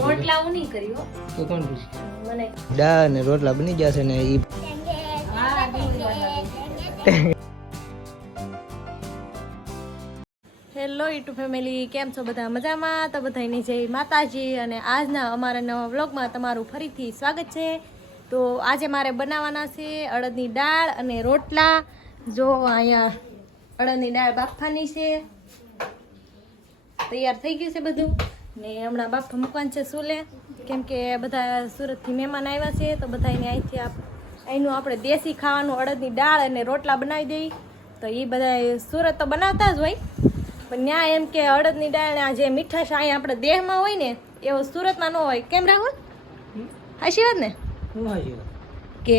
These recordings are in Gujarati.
રોટલા હું નહીં કર્યો તો કોણ પૂછે? મને. દા ને રોટલા બની જશે ને ઈ હેલો યુટ્યુબ ફેમિલી કેમ છો બધા? મજામાં? તો બધાની જય માતાજી અને આજના અમારા નવા વ્લોગમાં તમારું ફરીથી સ્વાગત છે. તો આજે મારે બનાવવાના છે અડદની દાળ અને રોટલા. જો અહીંયા અડદની દાળ બાફવાની છે. તૈયાર થઈ ગયું છે બધું? ને હમણાં બાપ મૂકવાનું છે સુલે કેમ કે બધા સુરતથી મહેમાન આવ્યા છે તો બધાને અહીંથી આપ અહીંનું આપણે દેશી ખાવાનું અડદની દાળ અને રોટલા બનાવી દઈ. તો એ બધા સુરત તો બનાવતા જ હોય. પણ ત્યાં એમ કે અડદની દાળ આ જે મીઠાશ અહીંયા આપણે દેહમાં હોય ને એવો સુરતમાં ન હોય. કેમ રાહુલ? હાશી વાત ને? કે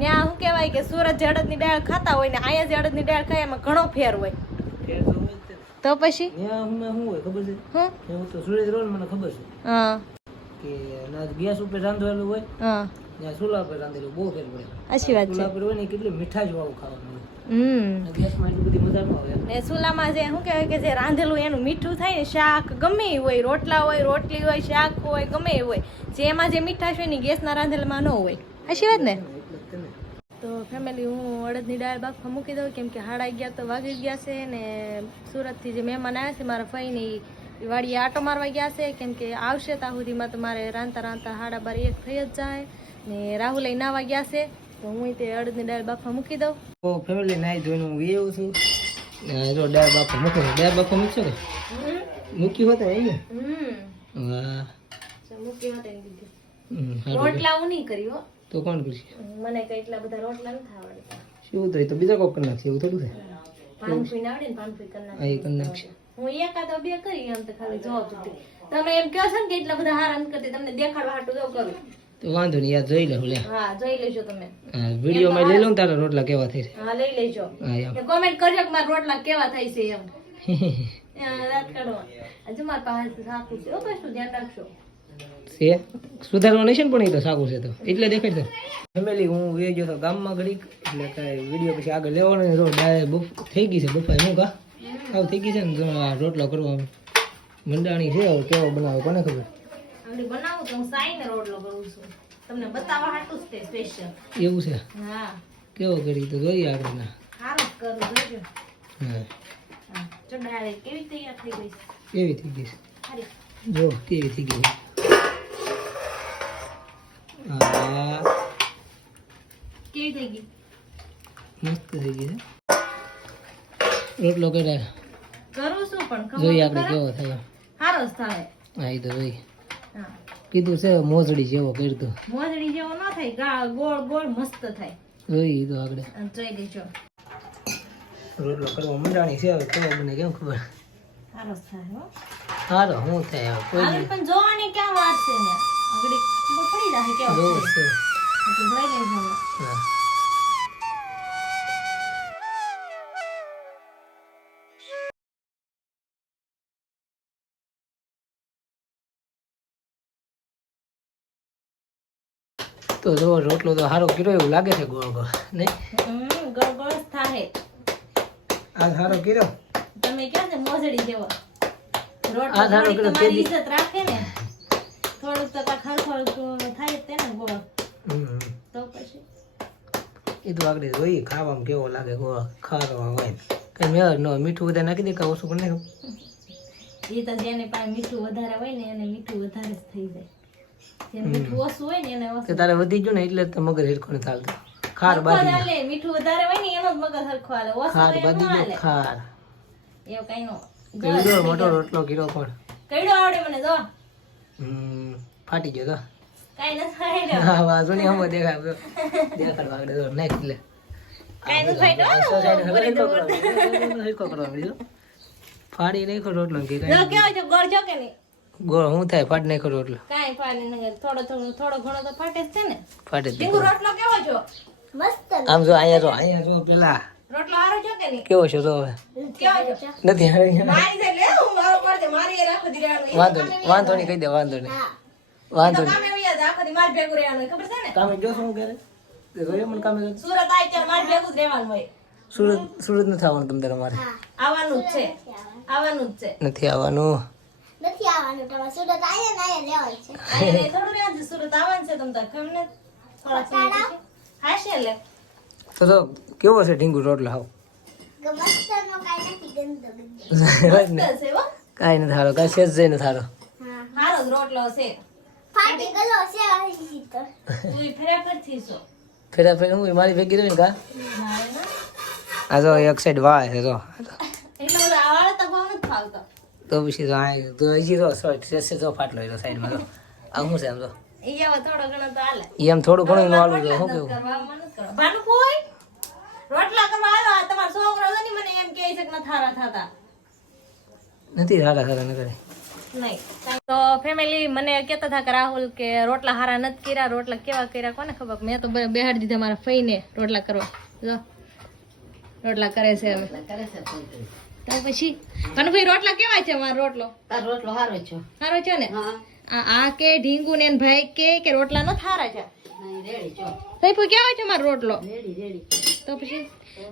ત્યાં શું કહેવાય કે સુરત જે અડદની દાળ ખાતા હોય ને અહીંયા જે અડદની દાળ ખાય એમાં ઘણો ફેર હોય. તે. પછી? ત્યાં હું હોય ખબર છે? હું. હું તો સુરેશ રોલ મને ખબર છે હા. કે ના ગેસ ઉપર રાંધેલું હોય હા. ત્યાં ચૂલા પર રાંધેલું બહુ ફેર પડે. સાચી વાત છે. ચૂલા પર હોય ને કેટલી મીઠાશ વાળું ખાવાનું હમ. ગેસમાં એટલી બધી મજા ન આવે. ને ચૂલામાં જે શું કહેવાય કે જે રાંધેલું એનું મીઠું થાય ને શાક ગમે એ હોય રોટલા હોય રોટલી હોય શાક હોય ગમે એ હોય જે એમાં જે મીઠાશ હોય ને ના ગેસના રાંધેલામાં ન હોય. સાચી વાત ને? તો ફેમિલી હું અડદની દાળ બાફવા મૂકી દઉં કેમ કે હાડા ગયા તો વાગી ગયા છે ને સુરતથી જે મહેમાન આવ્યા છે મારા ફઈને વાડીએ આટો મારવા ગયા છે. કેમ કે આવશે ત્યાં સુધીમાં તો મારે રાંધતા રાંધતા હાડા બાર એક થઈ જ જાય ને રાહુલ નાવા ગયા છે. તો હું તે અડદની દાળ બાફવા મૂકી દઉં. તો ફેમિલી નાઈ ધોઈને હું એવું છું. ને જો દાળ બાફો મૂકો દાળ બાફો મૂકશો કે? મૂકી હોત ને હમ. વાહ. મૂકી હોત. રોટલા હું નહીં કર્યો તો કોણ કરશે? મને કઈ એટલા બધા રોટલા નથી આવડતા. શું તો તો બીજા કોક કરી નાખશે એવું થોડું છે પાનફૂઈ આવડે ને પાનફૂઈ કરી નાખે. એ કરી નાખશે. હું એકાદો બે કરી એમ તો ખાલી જોબ સુધી. તમે એમ કહો છો ને કે એટલા બધા હારા કરતી તમને દેખાડવા હાટું જો કરું. તો વાંધો નહીં યાદ જોઈ લે લે. હા જોઈ લેજો તમે. હા વિડીયોમાં લઈ લઉં તારા રોટલા કેવા થઈ હા લઈ લેજો. હા કોમેન્ટ કરજો કે મારા રોટલા કેવા થાય છે એમ. રાત હજુ મારા પાસે સાકું છે. ઓ કશું ધ્યાન રાખજો. છે સુધારવા નહીં છે ને પણ એ તો સારું છે તો. એટલે દેખાય છે. ફેમિલી હું એ ગયો તો ગામમાં ઘડીક એટલે કાંઈ વીડિયો પછી આગળ લેવાનો ને રોડ ડાયરેક્ટ બુફ થઈ ગઈ છે બફાઈ હું કા? આવું થઈ ગઈ છે ને આ રોટલો કરવા. મંડાણી છે હવે કેવો બનાવે કોને ખબર? બનાવું તો હું સાઈને રોટલો કરું છું. તમને બતાવવા હાટું જ તે સ્પેશિયલ એવું છે? હા. કેવો કરી તો જોઈએ આગળ ના. સારું કરું જોજો. હા. હા કેવી તૈયાર થઈ ગઈ છે? એવી થઈ ગઈ જો કેવી થઈ ગઈ કેવી થઈ ગઈ? મસ્ત થઈ ગઈ છે રોટલો કર્યા. કરું છું પણ જોઈએ આપણે કેવો થયો. સારો થાય. હા એ તો જોઈ કીધું છે મોજડી જેવો કરતો. મોજડી જેવો ન થાય ગોળ ગોળ મસ્ત થાય. જોઈ તો આગળ. જોઈ લેજો રોટલો કરવા મંડાણી છે હવે કેવો બને કેમ ખબર? સારો થાય સારો શું થાય કોઈ પણ જોવાની ક્યાં વાત છે ને આગળ ખબર પડી જાય કેવો છે. તો લેજો તો જો રોટલો તો સારો કર્યો એવું લાગે છે ગોળ ગોળ નહીં? હમ ગોળ ગોળ થાય આ સારો કર્યો? તમે ક્યાં છે મોજડી જેવો? રોટલો તમારી ઇજ્જત રાખે ને. થોડુંક તો હરખું થાય તેને ગોળ. તો પછી? એ તો આગળ જોઈએ ખાવામાં કેવો લાગે ગોળ ખાવામાં હોય. કઈ મેળ ન મીઠું વધારે નાખી દે કે ઓછું પણ નહીં એ તો જેને પાસે મીઠું વધારે હોય ને એને મીઠું વધારે જ થઈ જાય. જેને મીઠું ઓછું હોય ને એને ઓછું. તારે વધી ગયું ને એટલે જ તો મગજ હેરખો ચાલતું. ખાર બાજી હાલે મીઠું વધારે હોય ને એનો જ મગજ હરખો હાલે. ઓછું ખાર બાજી ખાર. એવું કઈ નો. મોટો રોટલો ગીરો પણ કઈડો આવડે મને જો. ફાટી ગયો તો. કઈ ન થાય હા વાંધો નહીં દેખાય દેખાડ દેખાડ આગળ તો નાખ લે. કઈ ન થાય તો પૂરી હવે હેરખો કરો મળ્યો ફાડી નાખો રોટલો કે કાંઈ કેવો છે? ગોળ જો કે નહીં? ગોળ હું થાય? ફાડી નાખો રોટલો. કાંઈ ફાડી નહીં થોડો થોડો થોડો ઘણો તો ફાટે જ છે ને? ફાટે જ રોટલો કેવો છો? મસ્ત આમ જો અહીંયા જો અહીંયા જો પેલા. રોટલો હારો છો કે નહીં? કેવો છે તો હવે? કેવો છો? નથી હારી. મારી છે લે હું વાંધો નહીં વાંધો નહીં કહી દે વાંધો નહીં. વાંધો નહીં. કામે વયા જાય, આખો દી મારે ભેગું રહેવાનું હોય, ખબર છે ને? કામે જો શું કરે તે મને કામે સુરત આય ત્યારે મારે ભેગું જ રહેવાનું હોય. સુરત સુરત નથી આવવાનું તમને તમારે આવવાનું જ છે. આવવાનું જ છે. નથી આવવાનું. નથી આવવાનું તમારે સુરત આવીએ ને અહીંયા લેવાનું છે. આઈને થોડું રહ્યા સુરત આવવાનું છે તમ ખબર ને? થોડા સમય પછી. લે તો તો કેવો છે ઢીંગુ રોટલો હાવ? ગમસ્તરનો કાંઈ નથી ગંદો ગંદો મસ્ત છે હો. કાંઈ નથી સારો કાંઈ સેજ જઈને સારો હા હારો રોટલો છે. ફાટી ગયો છે આવી તો તું ફેરા પર છો. ફેરા ફેર હું મારી ભેગી રહી ને કા? આ જો એક સાઈડ વાય છે બધું તો બહુ નથી ફાવતો. તો પછી તો આ તો હજી તો છે તો ફાટલો એનો સાઈડમાં તો આ શું છે આમ તો એમ થોડો ઘણો તો હાલે. ઈ થોડું ઘણું નું આલું તો શું કેવું? જ રોટલા કરવા આવ્યો આ તમારો છોકરો મને એમ કહે છે કે ન થારા થતા. નથી સારા સારા ન કરે નહીં. તો ફેમિલી મને કહેતા હતા કે રાહુલ કે રોટલા હારા નથી કર્યા રોટલા કેવા કર્યા કોને ખબર? મેં તો બેહાડી દીધા મારા ફઈને રોટલા કરવા. જો. રોટલા કરે છે હવે. તો પછી? ભાઈ રોટલા કેવા છે મારો રોટલો? રોટલો સારો છે. સારો છે ને? આ આ કે ઢીંગુ ને ભાઈ કે કે રોટલા નો થારા છો. સૈફુ કેવાય છે મારો રોટલો? તો પછી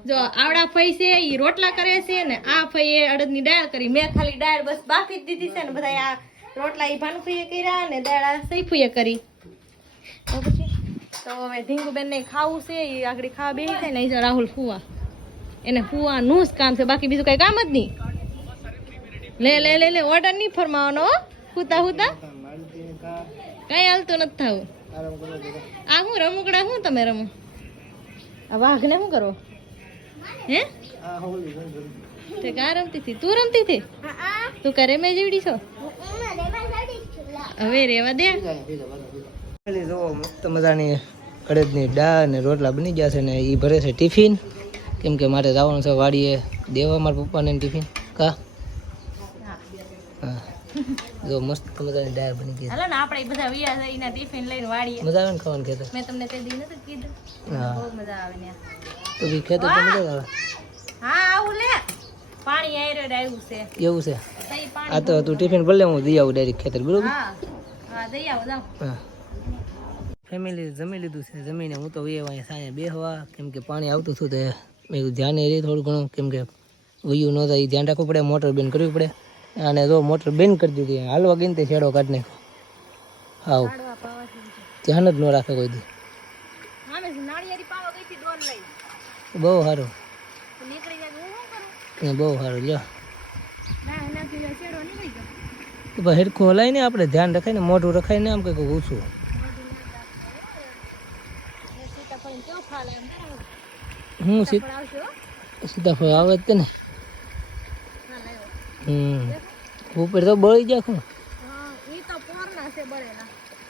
જો આવડા ફઈ છે ઈ રોટલા કરે છે ને આ ફઈ એ અડદની દાળ કરી. મેં ખાલી દાળ બસ બાફી જ દીધી છે ને બધા આ રોટલા ઈ ભાનુફઈએ કર્યા ને દાળ સૈફુએ કરી. તો પછી તો હવે ઢીંગુબેન ને ખાવું છે ઈ આગળ ખાવા બેસી જાય ને જો રાહુલ ફુવા. એને ફુવાનું જ કામ છે બાકી બીજું કઈ કામ જ નહીં. લે લે લે લે ઓર્ડર નહીં ફરમાવાનો. હુતા હુતા. કઈ હાલતું નથી થવું. આ હું રમકડા હું તમે રમો. આ વાઘને શું કરો? હે? તે કા રમતી હતી. તું રમતી હતી? તું કરે મેં જીવડી છો? હવે રેવા દે. જો મસ્ત મજાની અડદની દાળ ને રોટલા બની ગયા છે ને એ ભરે છે ટિફિન. કેમ કે મારે જવાનું છે વાડીએ. દેવા મારા પપ્પાને ટિફિન. કા? જો મસ્ત મજાની ડાયર બની ગઈ હાલો ને આપણે બધા વિયા થઈને ટિફિન લઈને વાડીએ મજા આવે ને ખાવાનું ખેતર મેં તમને તે દી નતું કીધું. બહુ મજા આવે ને તો બી ખેતર તો મજા આવે. હા આવું લે. પાણી આયરો આવ્યું છે. એવું છે? આ તો તું ટિફિન ભલે હું દઈ આવું ડાયરેક્ટ ખેતર બરોબર? હા. હા દઈ આવું જાઓ. હા. ફેમિલી જમી લીધું છે જમીને હું તો વયો અહીંયા સાંજે બેહવા કેમ કે પાણી આવતું હતું તે મેં ધ્યાન એ રહી થોડું ઘણું કેમ કે વયું ન થાય ધ્યાન રાખવું પડે મોટર બેન કરવી પડે. અને જો મોટર બેન કરી દીધી હાલવા ગઈને તે છેડો કાઢ નાખ્યો. હાવ. ધ્યાન જ ન રાખે કોઈ દી. બહુ સારું તો બહુ સારું લ્યો. તો ભાઈ હલાય ને આપણે ધ્યાન રખાય ને મોઢું રખાય ને આમ કંઈક ઓછું. હું સીતાફળ આવે જ તે ને. હમ. ઉપર તો બળી છે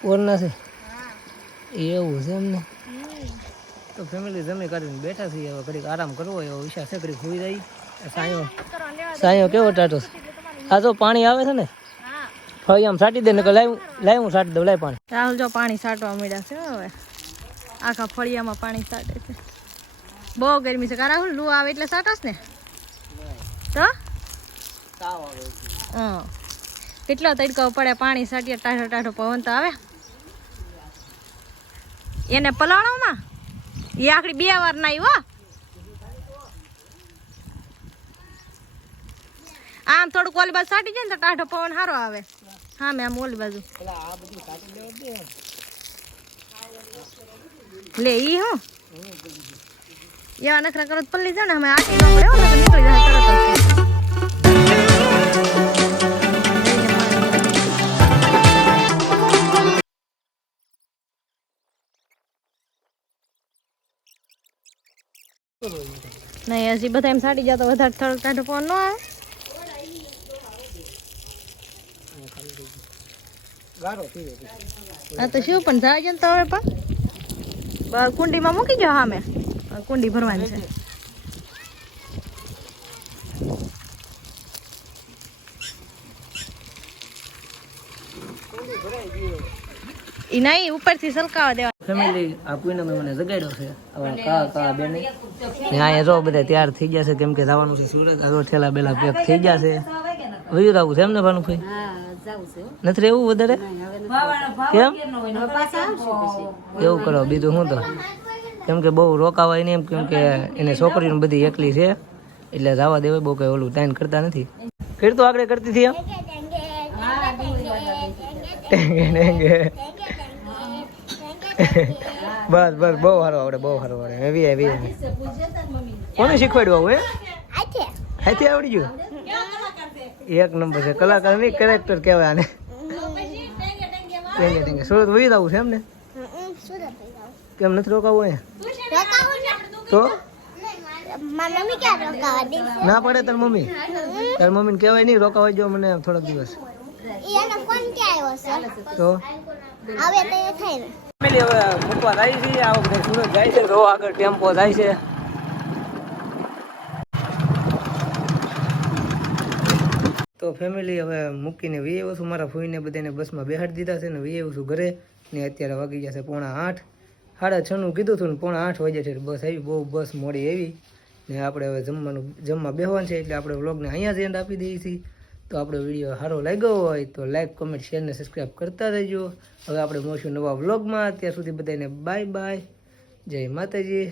ઓરના છે? એવું છે એમને? તો ફેમિલી જમી કરીને બેઠા છીએ હવે ઘડીક આરામ કરવો એવો વિચાર છે ઘડીક હોઈ જાય. સાયો સાયો કેવો ટાટો છે? આ તો પાણી આવે છે ને? ફરી આમ સાટી દે ને લાવ લાવ હું સાટી દઉં લાવ પાણી. રાહુલ જો પાણી સાટવા મળ્યા છે હવે. આખા ફળિયામાં પાણી સાટે છે. બહુ ગરમી છે. કા રાહુલ લૂ આવે એટલે સાટસ ને. તો? હા. કેટલો તડકો પડે પાણી સાટીએ ટાઢો ટાઢો પવન તો આવે? એને પલાળોમાં? એ આખડી બે વાર નાઈ હો. આમ થોડુંક ઓલી બાજુ સાટી જાય ને તો ટાઢો પવન સારો આવે. હા મેં આમ ઓલી બાજુ. લે ઈ હું? એવા નખરા કરો પલ્લી જાય ને અમે આટી ન નીકળી જાય તરત નહીં, હજી બધા એમ સાડી જતો વધારે થોડો ટાઢો ફોન ન આવે. હા તો શું, પણ જાય છે ને તો હવે પણ? કુંડીમાં મૂકી જાઓ સામે. કુંડી ભરવાની છે. એ નહીં, ઉપરથી સલકાવા દેવા. ફેમિલી આ કોઈને મને જગાડ્યો છે. હવે કા કા બેન? ને અહીંયા જો બધા તૈયાર થઈ ગયા છે કેમ કે જવાનું છે સુરત. આ ઠેલા બેલા પેક થઈ ગયા છે. વયું આવું છે એમ ને ભાનું ભાઈ હા જાવું છે હો. નથી રહેવું વધારે? કેમ? એવું કરો બીજું શું તો? કેમ કે બહુ રોકાવાય નહીં એમ કેમ કે એને છોકરીને બધી એકલી છે એટલે જવા દેવાય બહુ કઈ ઓલું ટાઈમ કરતા નથી. ફેરતો આગળ કરતી હતી એમ? ટેંગે ટેંગે. બસ બસ બહુ સારું આવડે બહુ સારું આવડે. એવી એવી કોને શીખવાડ્યું આવું હે? હાથી આવડી ગયું? એક નંબર છે. કલાકાર નહીં કેરેક્ટર કહેવાય આને. ટેંગે ટેંગે. સુરત વહી જવું છે એમ ને? કેમ નથી રોકાવું અહીંયા? તો? મમ્મી ના પડે તાર મમ્મી? તાર મમ્મીને કહેવાય નહીં રોકાવા જો મને થોડાક દિવસ. તો? હવે તો એ થાય ને. ફેમિલી હવે મૂકવા જાય છે, આ વખતે સુરત જાય છે, તો આગળ ટેમ્પો જાય છે. તો ફેમિલી હવે મૂકીને વી આવ્યો મારા ફૂઈને બધાને બસમાં બેહાડી દીધા છે ને વી આવ્યો ઘરે. ને અત્યારે વાગી ગયા છે પોણા આઠ. સાડા છનું કીધું હતું ને પોણા આઠ વાગ્યા છે બસ આવી, બહુ બસ મોડી આવી. ને આપણે હવે જમવાનું, જમવા બેહવાનું છે, એટલે આપણે વ્લોગને અહીંયા જ એન્ડ આપી દઈએ છીએ. તો આપણો વીડિયો સારો લાગ્યો હોય તો લાઈક કોમેન્ટ શેર ને સબસ્ક્રાઈબ કરતા રહેજો. હવે આપણે મળશું નવા વ્લોગમાં ત્યાં સુધી બધાને બાય બાય જય માતાજી.